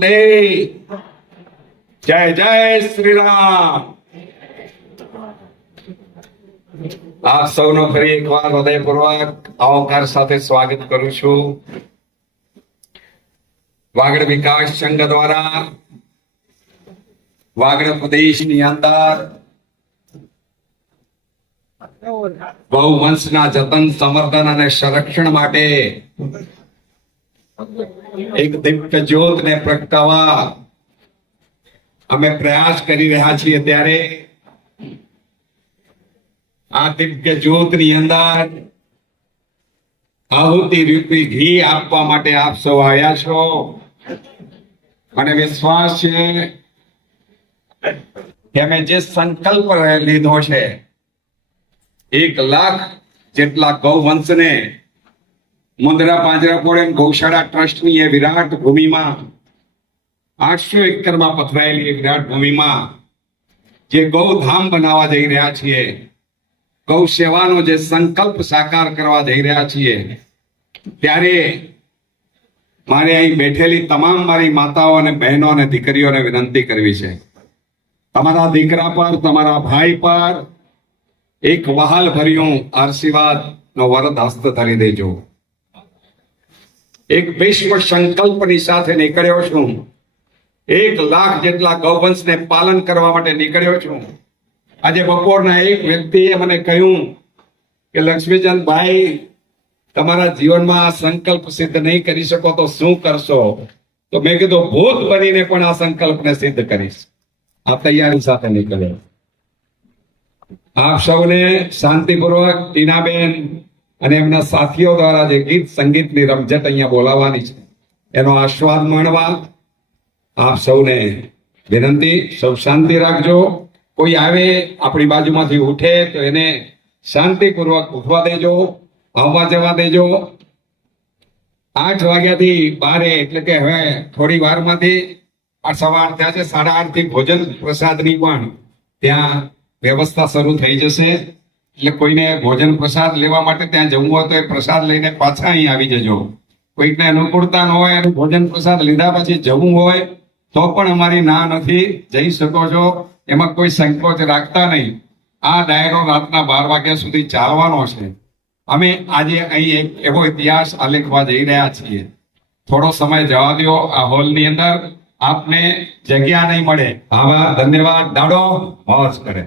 દે। જય જય શ્રી રામ। આપ સૌનો ફરી એકવાર હૃદયપૂર્વક આવકાર સાથે સ્વાગત કરું છું। વાગડ વિકાસ સંઘ દ્વારા વાગડ પ્રદેશની અંદર ગૌવંશના જતન, સંવર્ધન અને સંરક્ષણ માટે એક દિવ્ય જ્યોતને પ્રગટાવવા અમે પ્રયાસ કરી રહ્યા છીએ। ત્યારે આ દિવ્ય જ્યોતની અંદર આહુતિ રૂપી ઘી આપવા માટે આપ સૌ આવ્યા છો। મને વિશ્વાસ છે કે અમે જે સંકલ્પ લીધો છે, 1 લાખ જેટલા ગૌવંશને મુંદ્રા પાંજરાપોળ એમ ગૌશાળા ટ્રસ્ટની એ વિરાટ ભૂમિમાં 800 એકરમાં પથરાયેલી વિરાટ ભૂમિમાં જે ગૌધામ બનાવવા જઈ રહ્યા છીએ, ગૌ સેવાનો જે સંકલ્પ સાકાર કરવા જઈ રહ્યા છીએ, ત્યારે મારે અહીં બેઠેલી તમામ મારી માતાઓ અને બહેનો અને દીકરીઓને વિનંતી કરવી છે, તમારા દીકરા પર, તમારા ભાઈ પર એક વહાલ ભર્યું આશીર્વાદનો વરદ હસ્ત ધરી દેજો। એક વિશ્વ સંકલ્પની સાથે નીકળ્યો છું। 1 લાખ જેટલા ગૌવંશને પાલન કરવા માટે નીકળ્યો છું। આજે બપોરના એક વ્યક્તિએ મને કહ્યું કે લક્ષ્મીચંદભાઈ, તમારા જીવનમાં આ સંકલ્પ સિદ્ધ નહીં કરી શકો તો શું કરશો? તો મેં કીધું, ભૂત બનીને પણ આ સંકલ્પને સિદ્ધ કરીશ। આ તૈયારી સાથે નીકળ્યો। આપ સૌને શાંતિપૂર્વક ટીનાબેન અને એમના સાથીઓ દ્વારા જે ગીત સંગીતની રમઝટ અહીંયા બોલાવવાની છે, એનો આસ્વાદ માણવા આપ સૌને વિનંતી। સૌ શાંતિ રાખજો। કોઈ આવે આપણી બાજુમાંથી ઉઠે તો એને શાંતિપૂર્વક ઉઠવા દેજો, આવવા જવા દેજો। 8 વાગ્યાથી 12 એટલે કે હવે થોડી વારમાંથી આ સવાર થયા છે, 8:30 થી ભોજન પ્રસાદની પણ ત્યાં વ્યવસ્થા શરૂ થઈ જશે। એટલે કોઈને ભોજન પ્રસાદ લેવા માટે ત્યાં જવું હોય તો એ પ્રસાદ લઈને પાછા અહીં આવી જજો। કોઈકને અનુકૂળતા ન હોય અને ભોજન પ્રસાદ લીધા પછી જવું હોય તો પણ અમારી ના નથી, જઈ શકો છો। એમાં કોઈ સંકોચ રાખતા નહીં। આ ડાયરો રાતના 12 વાગ્યા સુધી ચાલવાનો છે। અમે આજે અહીં એક એવો ઇતિહાસ આલેખવા જઈ રહ્યા છીએ। થોડો સમય જવા દો। આ હોલની અંદર આપને જગ્યા નહીં મળે। આભાર, ધન્યવાદ। દાડો મોજ કરે।